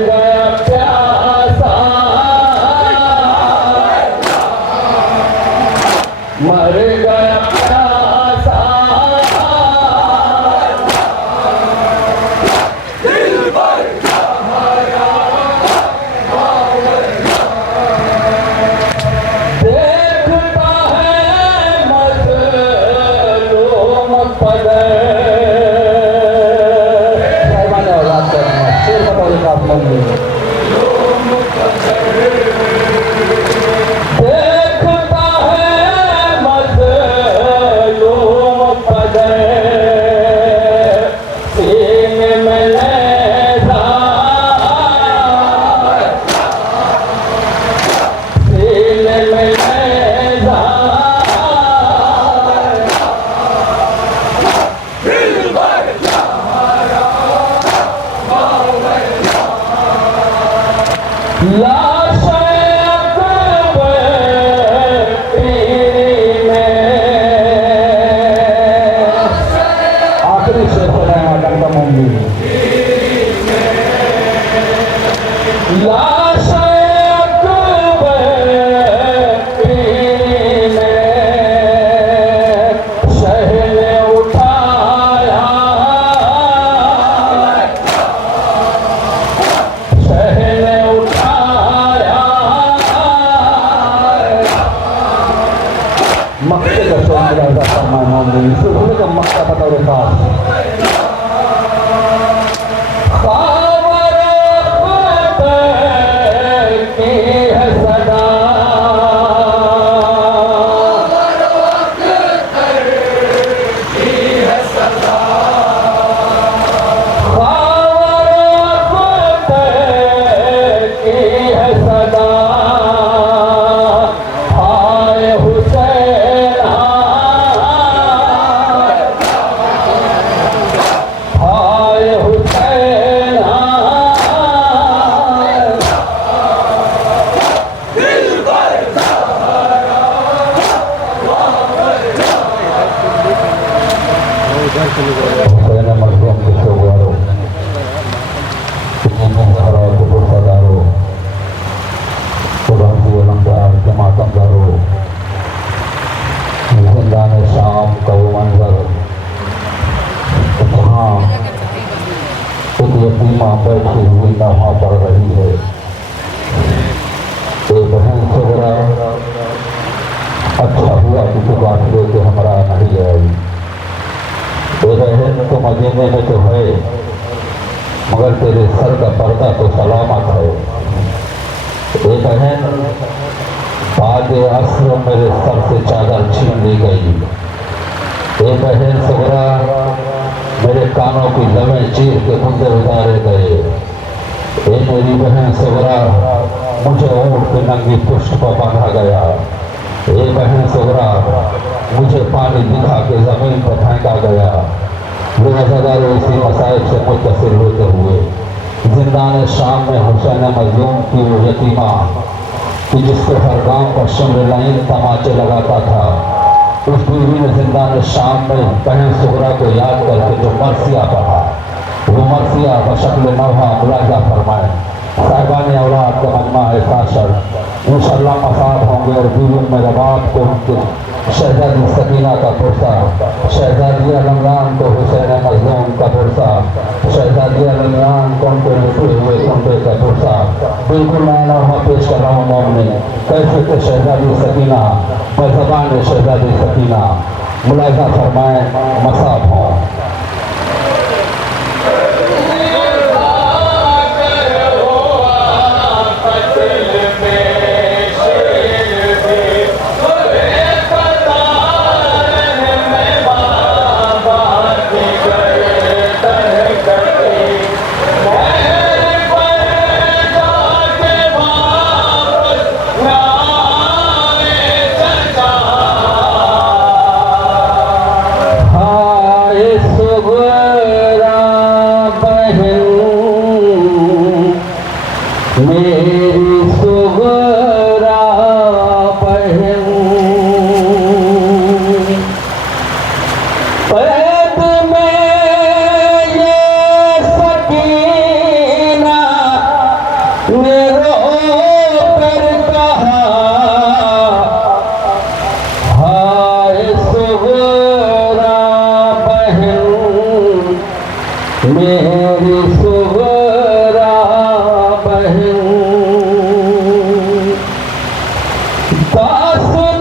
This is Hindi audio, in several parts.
गया प्यासा, मर गया प्यासा, दिल भर हमारा देखता है मज़लूम पदर। देखता है मज़लूम पदर, सीने में नेज़ा, सीने में नेज़ा, दिल भर हमारा लाश आखिरी शेर सुनाया डॉक्टर मोहम्मद। लाश शहर उठाया, शहर उठाया, मक्के का शोर का मक्का बताओ पास की है सदा, की है सदा, की है सदा, हाय हुसैन, हाय हुसैन, दिल भर हुसैन मजलूम के शोगारो, खराब गुस्सादारो, खुदाई अलमदार जमातंदारो, जिंदान शाम का वो मंजर जहाँ एक यतीमा बैठी हुई नहा पड़ रही है। एक बहन सगरा अच्छा हुआ कि तू बात लेके हमारा नहीं आई। बहन तो मदीने में तो है मगर तेरे सर का पर्दा तो सलामत है। बहन बाद असर मेरे सर से चादर छीन ली गई। बहन सगरा मेरे कानों की लवें चीर के मुझे उतारे गए। मेरी बहन सगरा मुझे ऊँट के नंगी पुष्ट पर बांधा गया। बहन सगरा मुझे पानी दिखा के जमीन पर फेंका गया। रोज़ादारों इसी मसाइब से मुत्तसिल होते हुए जिंदान शाम में हुसैन मजलूम की वो यतीमा कि जिसको हर गांव का शिमर लाइन तमाचे लगाता था, उस बीवी ने जिंदान शाम में बहन सुगरा को याद करके जो मरसिया पढ़ा, वो मरसिया बशक्ल नौहा मुलाजा फरमाए। साहिबान औलाद का मजमा ऐसा शर इंशाअल्लाह मसाद होंगे और बीवी में रबात को उनके शहजादी सकीना का पुरसा, शहजादिया रमजान को हुसैन मजलूम का पुरसा, शहजादिया रमजान को उनके लुटे हुए कुंबे का पुरसा। बिल्कुल नया नौहा पेश कर रहा हूँ मौमने कैसे के शहजादी सकीना मैं ज़बान शहजादी सकीना मुलाजा फरमाए मसाद हों। ने रो कर कहा हाय सुगरा बहन मेरी सुगरा बहन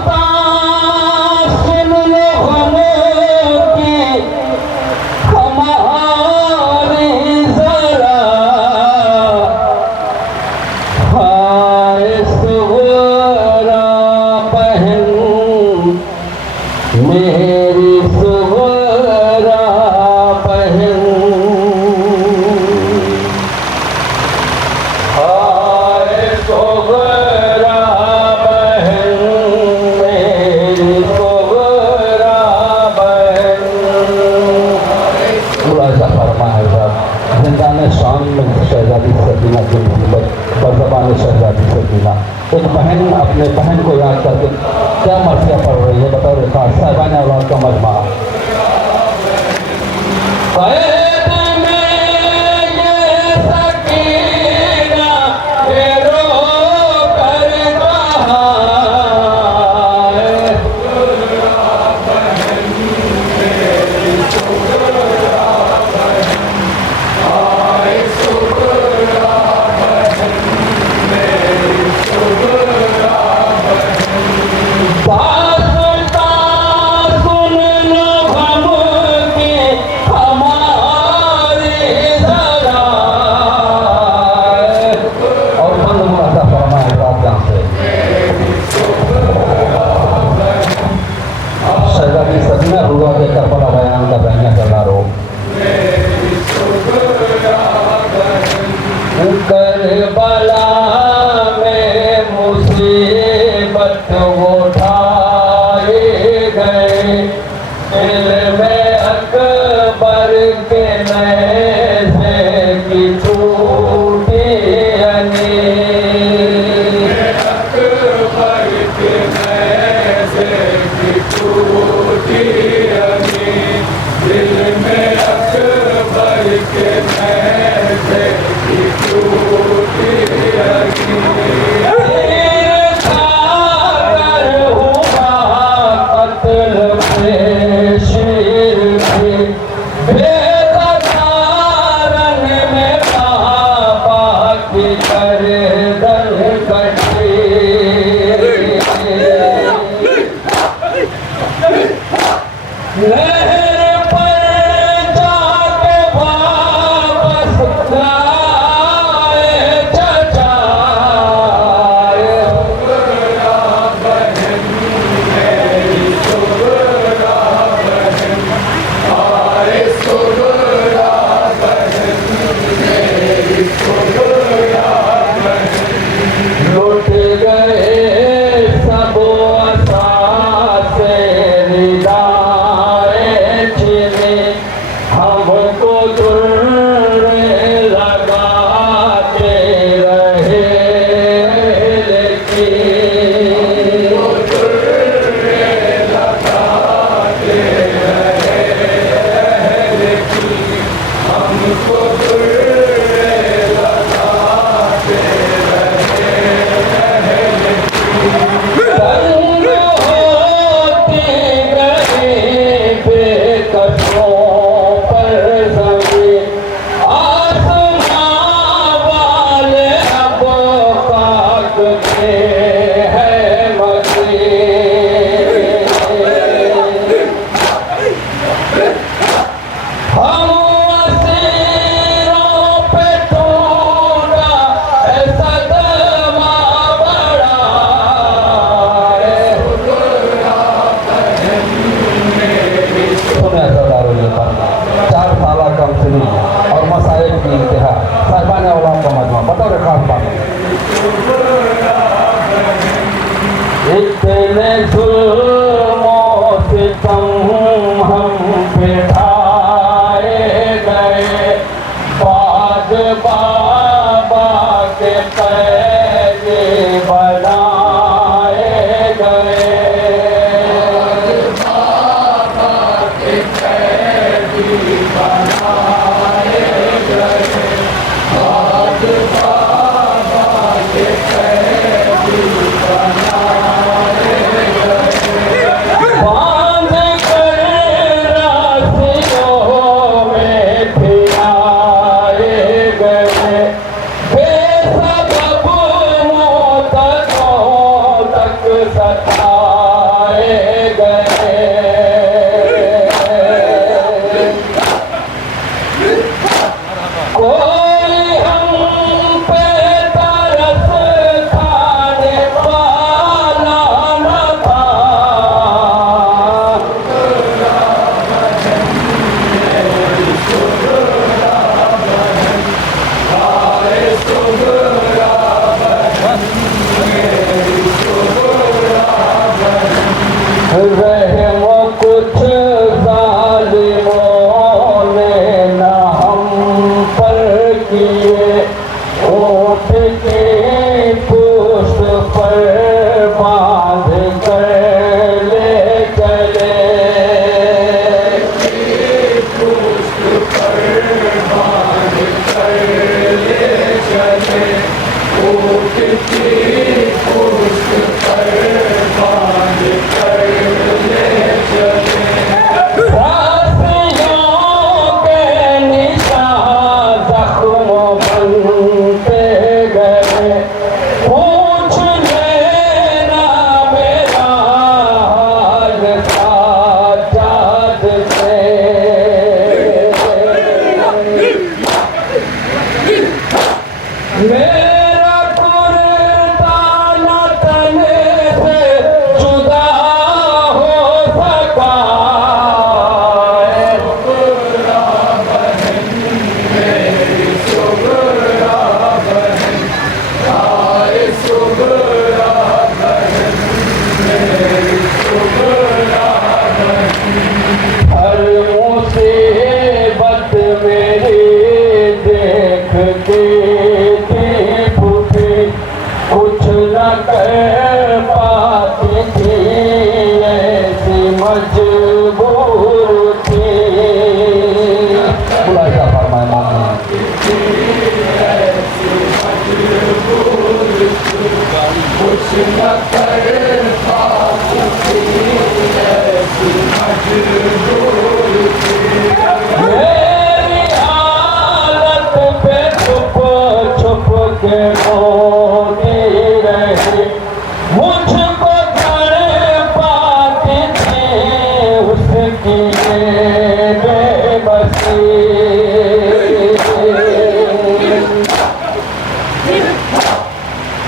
दास्तां सुन लो गमों की हमारी जरा हाय सुगरा बहन मेरी सुगरा बहन हाय सुगरा बहन मेरी सुगरा बहन। थोड़ा सा फरमा है साहब जिंदान शान में शहजादी सकीना की मोहब्बत बज़बान शहजादी सकीना एक बहन अपने बहन को याद करके क्या मर्सिया पढ़ रही है बताओ रेखा साहिबान औलाद का मजमा कैद में ये सकीना ये रो कर कहा दास्तां सुन लो गम की हमारी जरा और बंद मुरादा फरमाए रात जहाँ से शहजादी सकीना हुआ के करबला बयान का बहना चला रो करबला में मुसीबत उठाए गए दिल में अकबर के नैज़े की टूटी अकबर के नैज़े की टूटी दिल में अकबर के नैज़े की टूटी लहर पर जाके वापस लाए चचा लुट गए सब असासे रिदाए छिने हमको दुर्रे लगाते रहे हमको और मसाइल की इंतहा साहिबान औलाद का मजमा बताओ रे खास बात इतने जुल्मों से तुम हम पे ढाए गए बाद बाबा के पैसे बनाए गए बाबा के पैसे बनाए गए बाद बाबा सताए गए। कोई हम पे तरस खाने वाला न था। रहम कुछ जालिमों ने न हम पर किए, ऊँट की पुष्ट पर बांध कर ले चले। मेरा कुर्ता न तने से जुदा हो सका। हर मुसीबत मेरी देख के कुछ न कर पाती थी, ऐसी मजबूर थी। खुलासा फरमाए मौलाना। कुछ न कर पाती थी, ऐसी मजबूर थी। मेरी हालत पे छुप छुप के मुझको कर पाती थी उसकी बेबसी।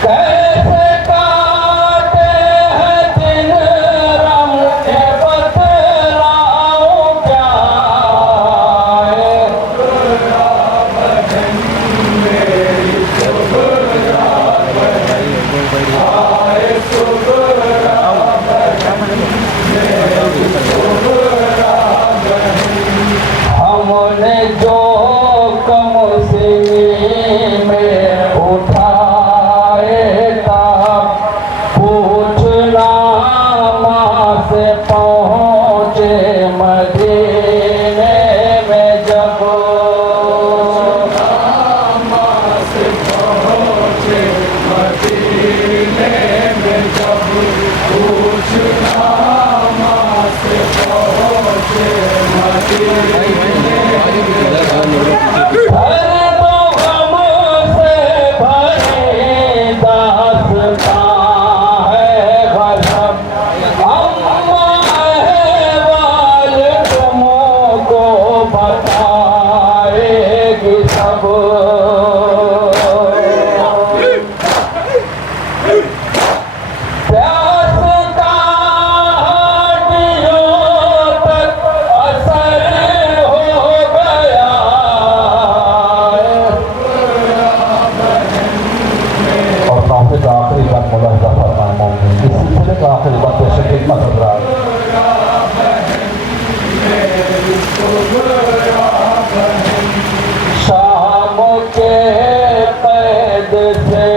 कैसे काटे हैं दिन रम के बतलाऊं क्या। हमने जो कम सिनी में उठाए था, पूछना माँ से पहुँचे मदीने में जब। शाम के कैद से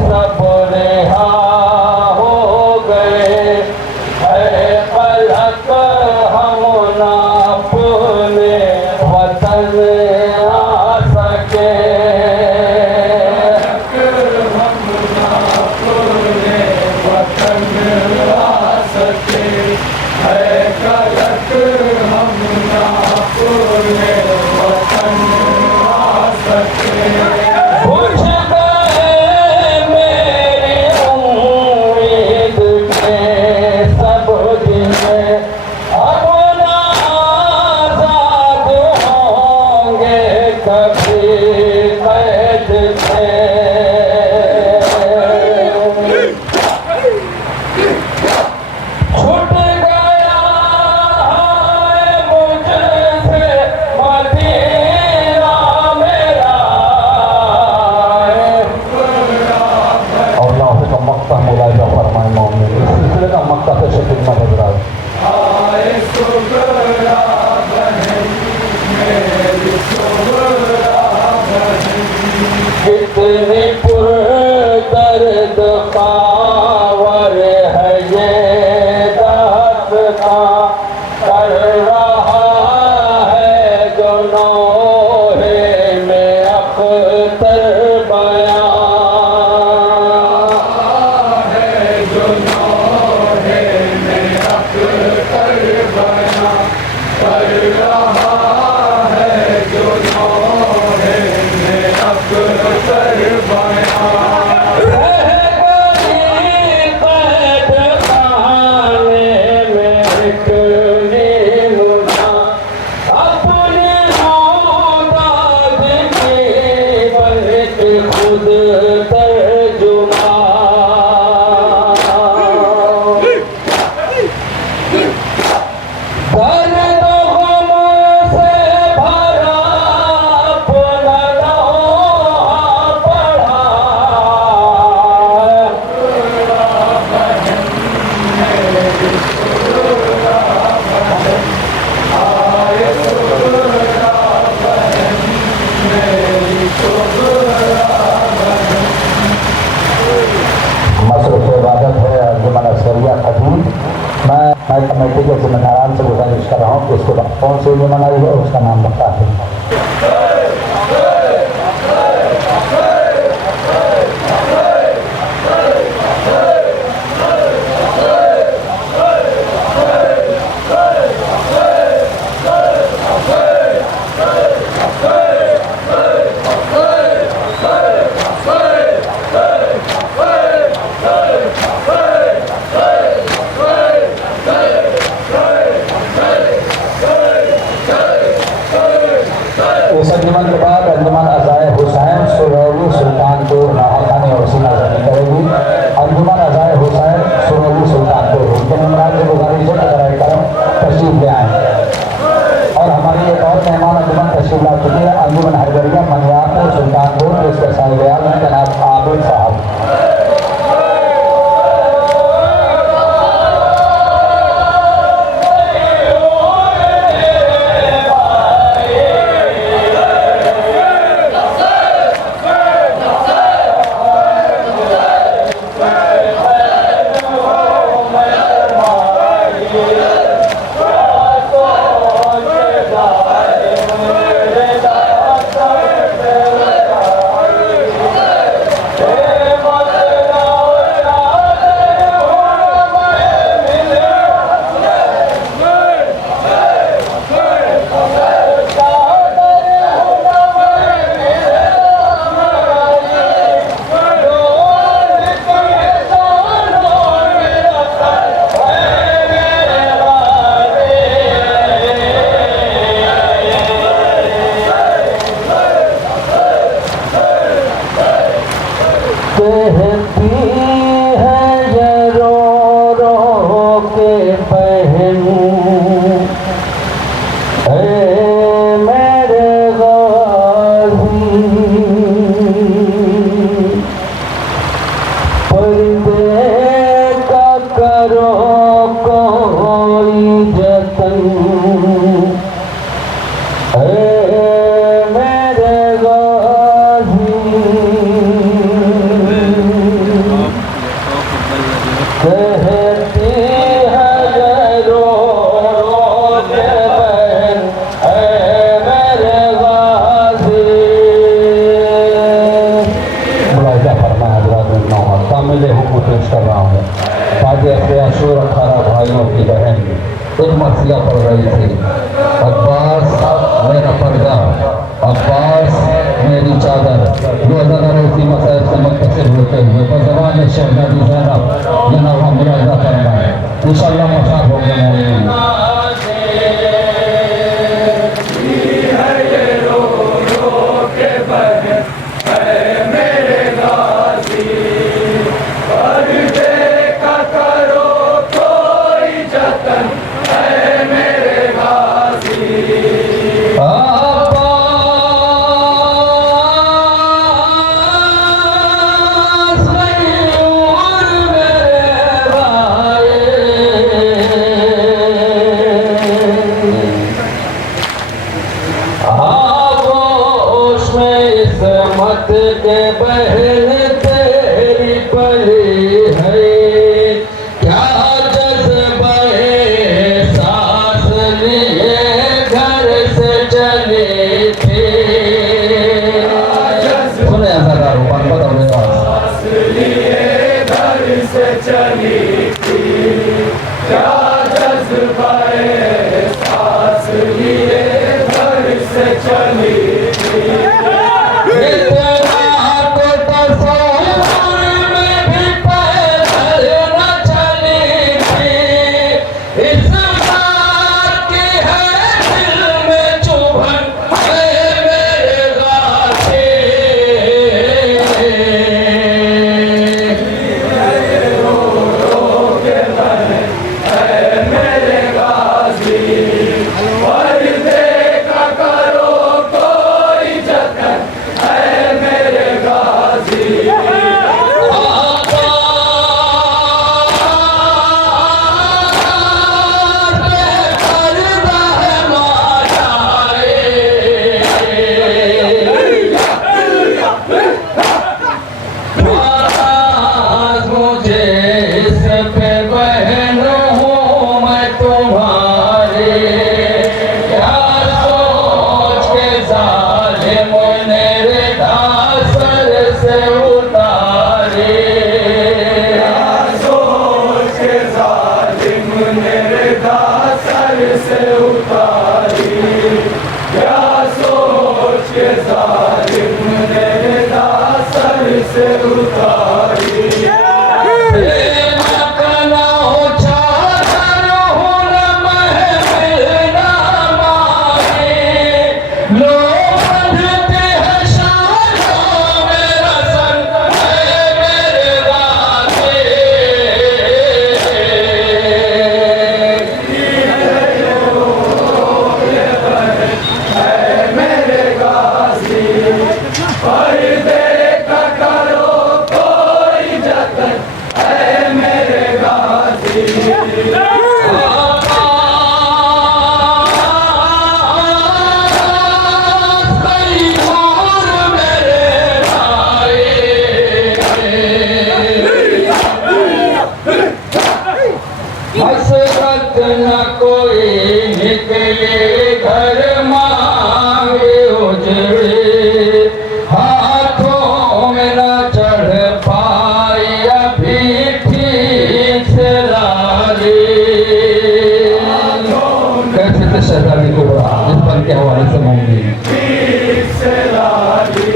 सब रिहा हो गए, पलक हम ना अपने वतन आ सके। कुछ गए दर्द पावर है ये दास्तां कर रहा है जो नोहे में अख्तर बयां है जो नोहे में अख्तर बयां कर रहा है जो नोहे में अख्तर बयां खुद तर्जुमा दर्द गमों से भरा अपना लोहा पड़ा मसरूफ़ इबादत है अंजुमन असरिया खतीब। मैं कमेटी के जिम्मेदारान से गुजारिश कर रहा हूँ कि इसके बाद कौन सी अंजुमन आई है उसका नाम बता दें। इस अंजुमन के बाद अंजुमन अज़ाए हुसैन सुरैली सुल्तानपुर नाहखानी और वसीला ज़नी करेगी। अंजुमन अज़ाए हुसैन सुरैली सुल्तानपुर उनके मेहमान से गुजारिश है अगर करम तशरीफ ले आएँ। और हमारी एक और मेहमान अंजुमन तशरीफ ला चुकी है अंजुमन हरगरिया मनियापुर सुल्तानपुर जिसके साहिब आल हैं जनाब आबिद साहब। कहती है ये रो रो के बहन मेरे गाज़ी पर्दे का करो कोई जतन मेरे गाज़ी कहती है ये रो रो के बहन मेरे गाज़ी। मुलाहिज़ा फरमाया हज़रात कामिल हुकूक़ पेश कर रहा हूँ। ताज़े अशूर 18 भाइयों की बहन एक मसला पड़ रही थी। अब्बास मेरा पर्दा, अब्बास मेरी चादर, ये अगर इसी मसले से मुत्तसिल होते हुए तो ज़बान शहज़ादी ज़ैनब ये नवा मुलाहिज़ा करना है इंशाअल्लाह मसाफ होंगे। से उतारी, क्या सोच के जालिम ने दासर से उतारी। हसरत न कोई निकले घर मांगे उजड़े, हाथों में न चढ़ पाई अभी ठीक से लाली। कैसे थे शहजादी को इस पर के हवाले से मांगी ठीक से लाली,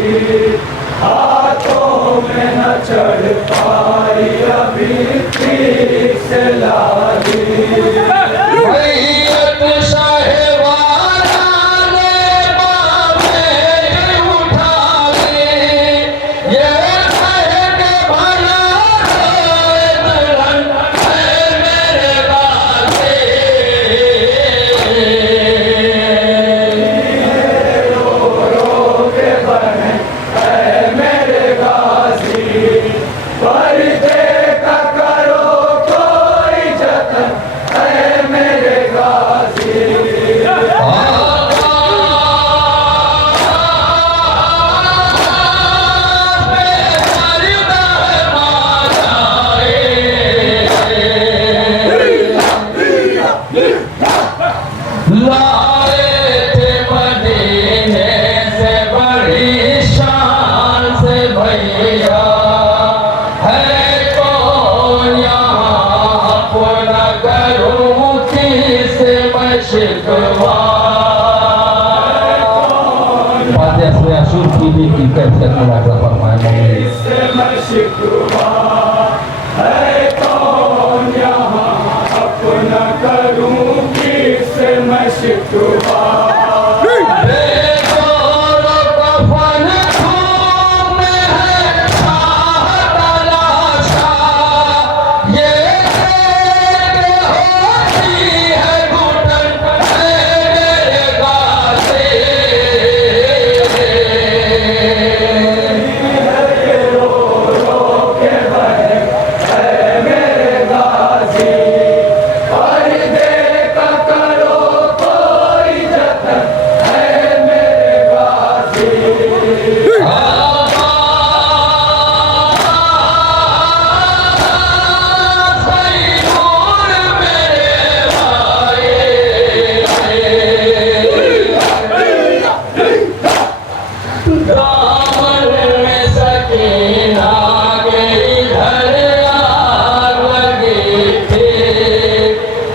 हाथों में न चढ़ पाई अभी ठीक से लाली। मैयत साहिबाना ने बाबे उठा ली, ये कह के भला दुल्हन है मेरे गाजे। रो रो के बने है मेरे गाजी, पर्दे का करो कोई जतन है मेरे गाजी। लाए थे मदीने से बड़ी शान से भैया, है कौन यहाँ अपना करूँ किसे मैं शिकवा। फातिहा सूरह अशूर की भी की कैफियत मुलाज़ा फरमाए मोमिन। से मैं शिकवा है कौन यहाँ अपना करूँ किससे मैं शिकवा। बेगौर कफन खून में है शाह तलाशा, ये देख होती है घुटन है मेरे गाजे। रो रो के बने है मेरे गाजी, पर्दे का करो कोई जतन है मेरे गाजी। दामन में सकीना गई घर आग लगी थी,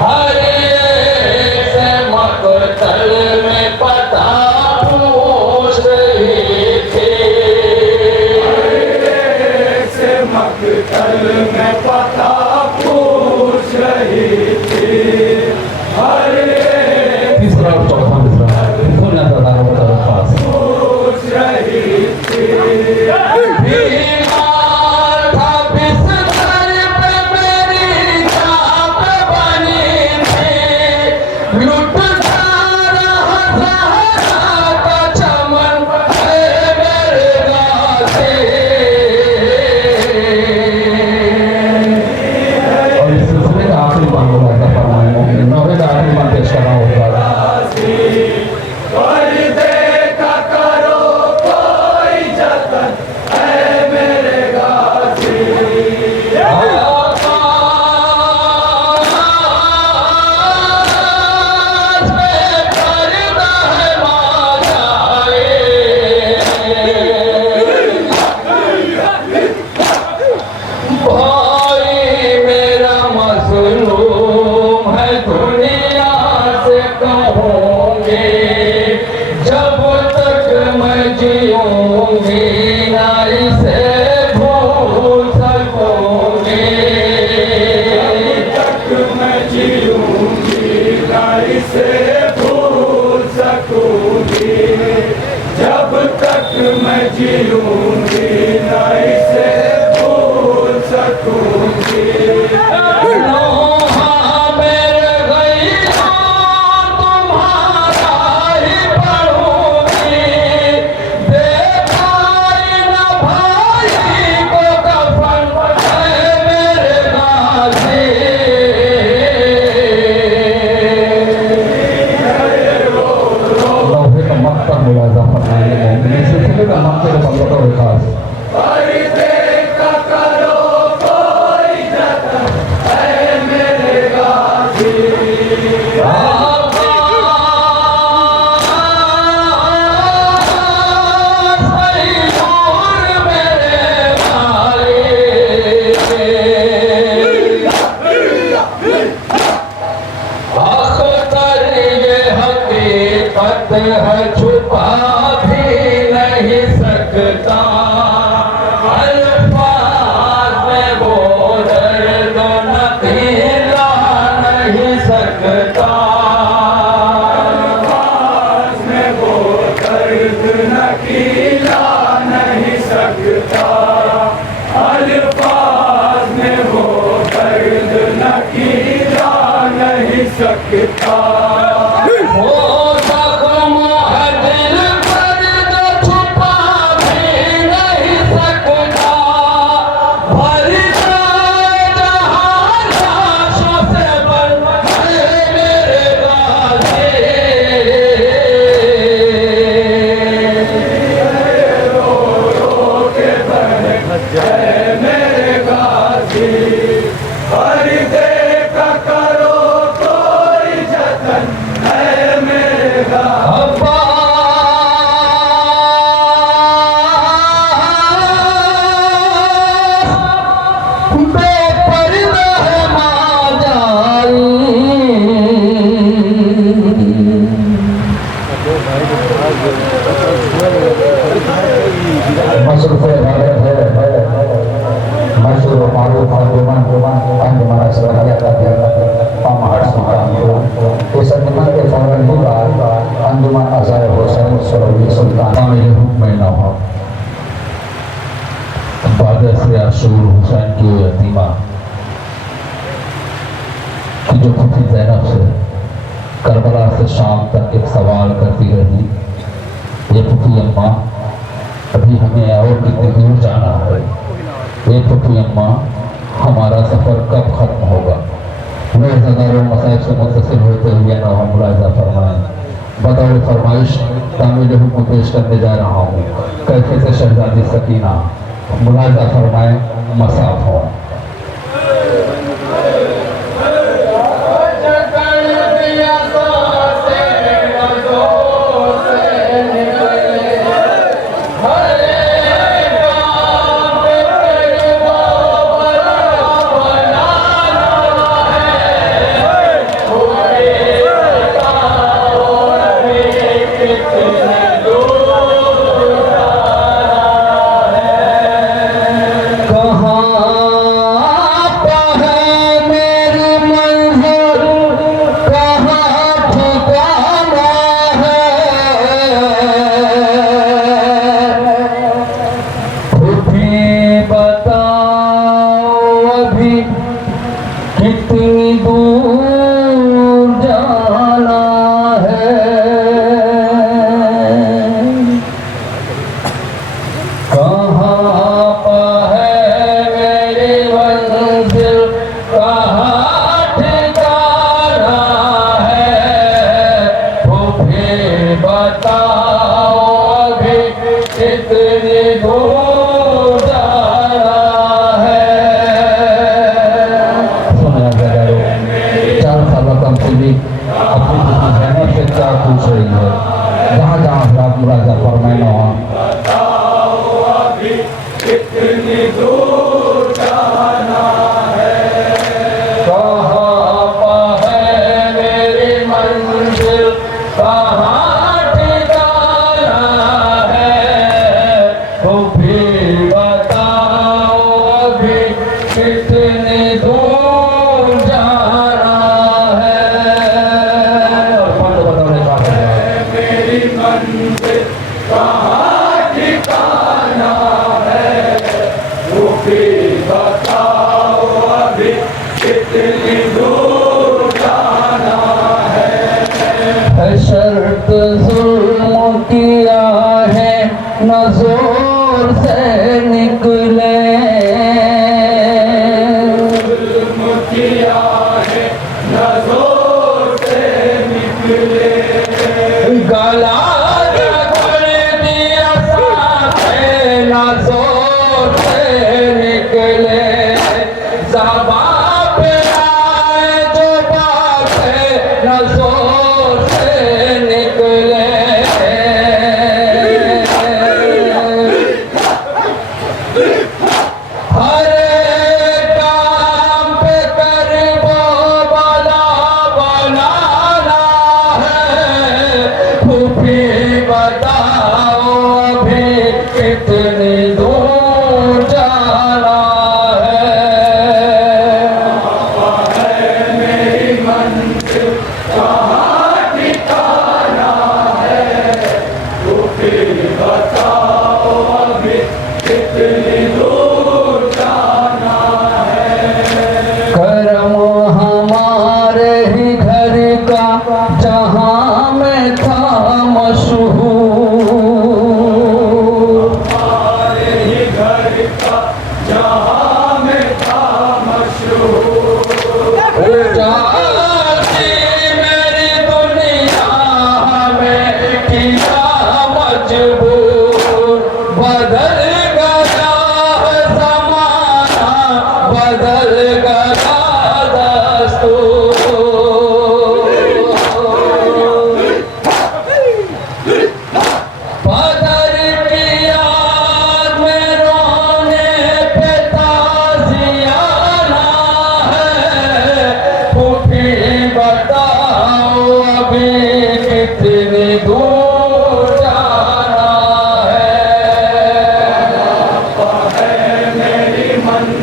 हर से मकतल में पता पूछ रही थी। से मकतल में पता पूछ रही थी, तीसरा और चौथा मिसरा सुनना ज़्यादा होता है खास। पूछ रही थी। बीमार था बिस्तर पे मेरी चाप बनी थी, लुट जा रहा सहारा का चमन है मेरे गाजे। अल्फाज में वो दर्द न कीरा नहीं सकता। वो जख्म है दिल पर जो छुपा भी नहीं सकता। भर जाए जहां लाशों से बन मेरे गाज़ी। रो रो के बन मेरे गाजी। हर देखा करो कोई जतन है मेरे गाजी। अब्बा बेपर्दा है माजारी। मशरूफ मशरूफ मारूफ अंजुमन असरफियत इस अंजुमन के फौरन ही बाद अंजुमन अज़हर हुसैन सुरवी सुल्तान में न हो। बाद से अशूर हुसैन की यतीमा की जो फूफी ज़ैनब से करबला से शाम तक एक सवाल करती रही, ये फूफी अम्मा अभी हमें और कितनी दूर जाना है? ये फूफी अम्मा हमारा सफ़र कब खत्म होगा? मैं हज़ारों मसाइब से मुतसिल होते हुए ना मुलाहिज़ा फरमाएं। बतौर फरमाइश तामील हुक्म पेश करने जा रहा हूँ। कैफियत शहजादी सकीना मुलाहिज़ा फरमाएं, मसाफ हो। कितनी दूर जाना है? कहाँ पर है मेरी मंजिल, कहाँ ठिकाना है? वो भी बताओ अभी कितनी दूर जाना है? अपनी ज़ैनब से क्या पूछ रही है? जहाँ जहाँ हज़रात मुलाहिज़ा फरमाना हो। बताओ अभी कितनी दूर जाना है? कहाँ पर है मेरी मंजिल, कहाँ ठिकाना है? तो भी बताओ अभी कितनी दूर जाना है? मेरी मंजिल कहाँ ठिकाना है? वो भी बताओ अभी कितनी दूर जाना है? शर्त जुल्म किया है न जोर से निकले। जुल्म किया है न जोर से निकले। गला जकड़ दिया सांसें न जोर से निकले। ज़बां पे आए जो बातें न जोर से निकले। हर एक काम पे करबो बला बनाना है। फूफी बताओ अभी कितनी दूर जाना है?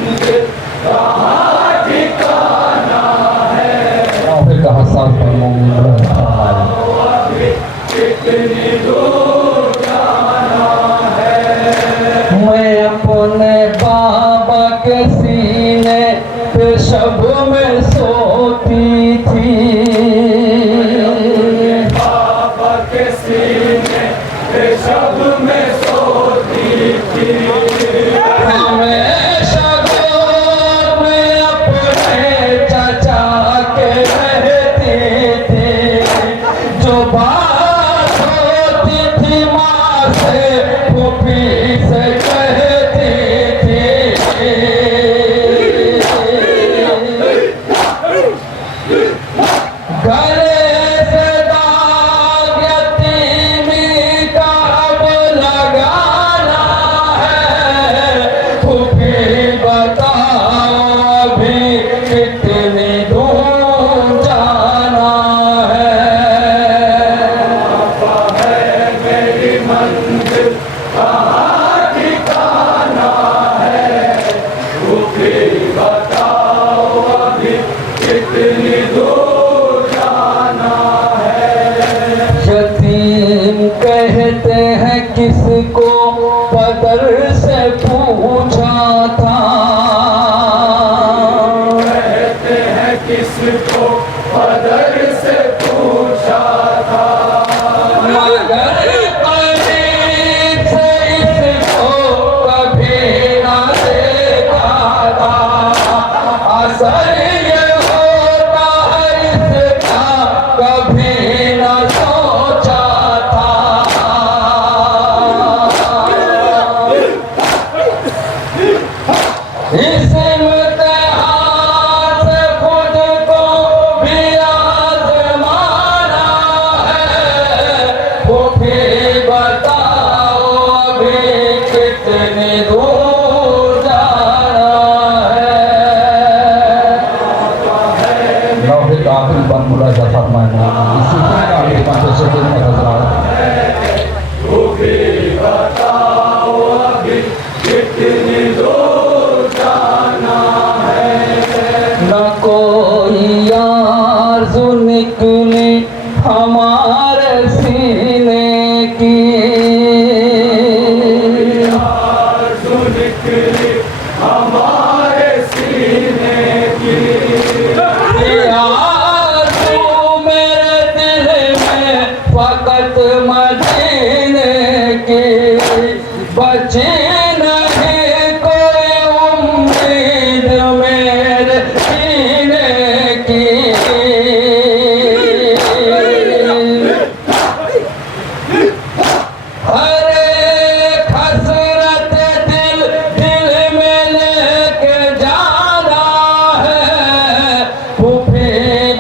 मंजिल कहाँ ठिकाना है। फिर कहा साल पर मोमिन अभी कितनी दूर जाना है। मैं अपने बाबा के सीने पे शब में सोती थी। बाबा के सीने पे शब में सोती थी। हमेशा गोद में अपने चाचा के रहती थी। जो बात होती थी माँ से फूफी से कहती थी। गले से दाग यतीमी का अब लगाना है। फूफी बताओ अभी कितनी दूर जाना है। मेरी मंजिल कहाँ ठिकाना है। तू भी बताओ अभी कितनी दूर जाना है। यतीम कहते हैं किसको पदर से पूछा था। कहते हैं किसको पदर से पूछा था। मगर करीब से इसको कभी ना देखा था। असर ये होता है इसका कभी ना सोचा था। इस इम्तिहान से खुद को भी आज़माना है। फूफी बताओ अभी कितनी दूर जाना है। लौहे का आखिरी बार मुलाजा फरमाना इसी का आखिरी बार से खिदमत हज़रात। तू भी बताओ अभी कितनी दूर जाना है। न कोई आरज़ू निकली हमारे सीने की। आरज़ू निकली हमारे सीने की। आरज़ू मेरे दिल में फकत मदीने की। बची नहीं कोई उम्मीद मेरे सीने की। हर एक हसरत दिल दिल में लेके जाना है। फूफी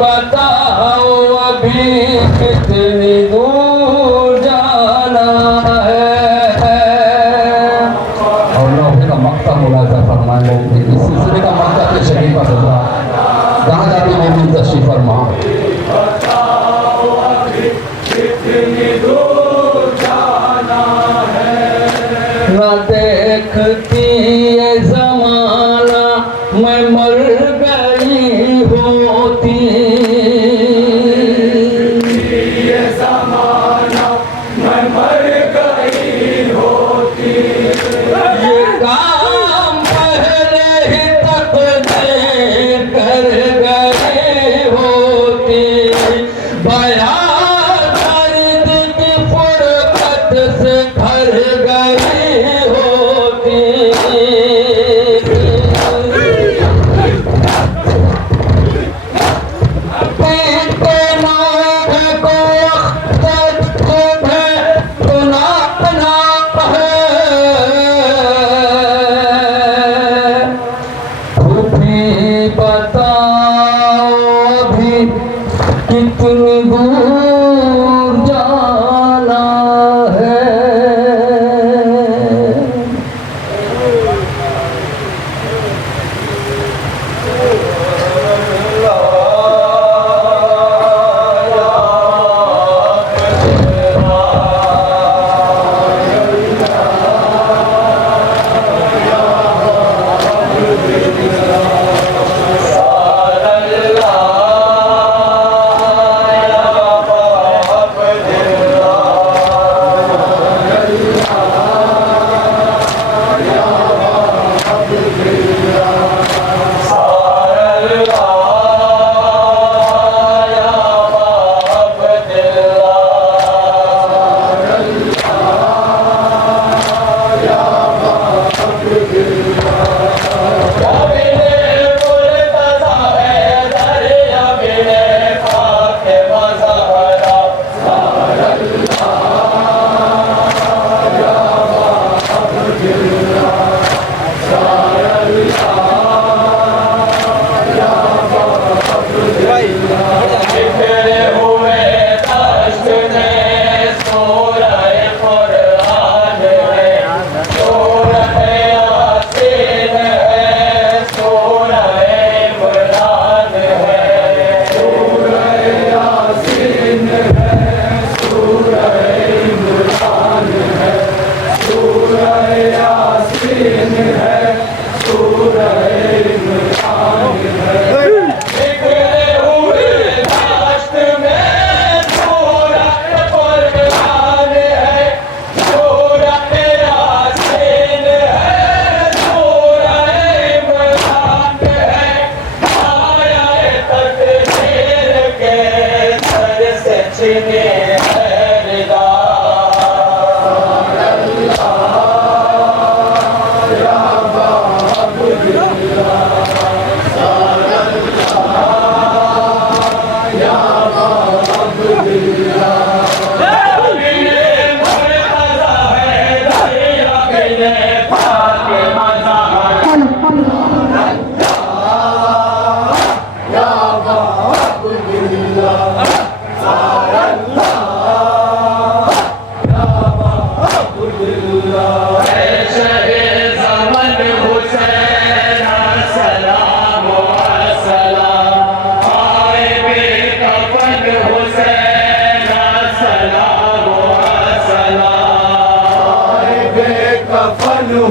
बताओ अभी कितनी दूर जाना है। और लौहे का मकता मुलाजा फरमाने इस सिलसिले का मकता के शरीफ का हज़रात। जहाँ जाके मोमिन तशरीफ फरमा। बताओ अभी कितनी दूर जाना है। न देखती ये जमाना मैं मर गई होती। ये ज़माना मैं मर गई होती। ये काम पहले ही तकदीर कर गई होती। बयां दर्द की फुरकत से भर गई होती।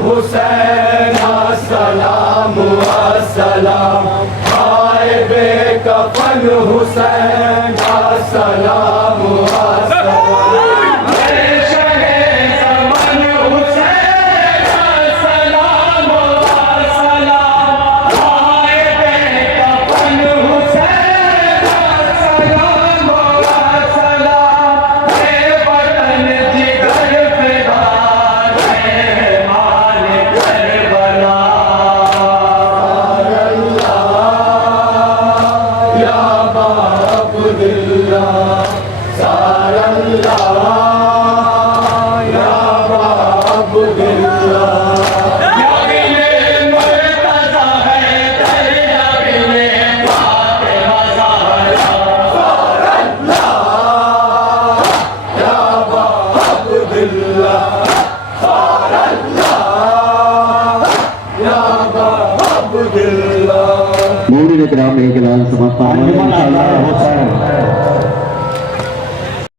हुसैन अस्सलाम अस्सलाम आए बेकफन हुसैन अस्सलाम अस्सलाम शहे ज़मान हुसैन अस्सलाम अस्सलाम आए बेकफन हुसैन अस्सलाम अस्सलाम ए वतन जिगर फिदा मौलवी इकराम एक लाल समझता हूं इंशाअल्लाह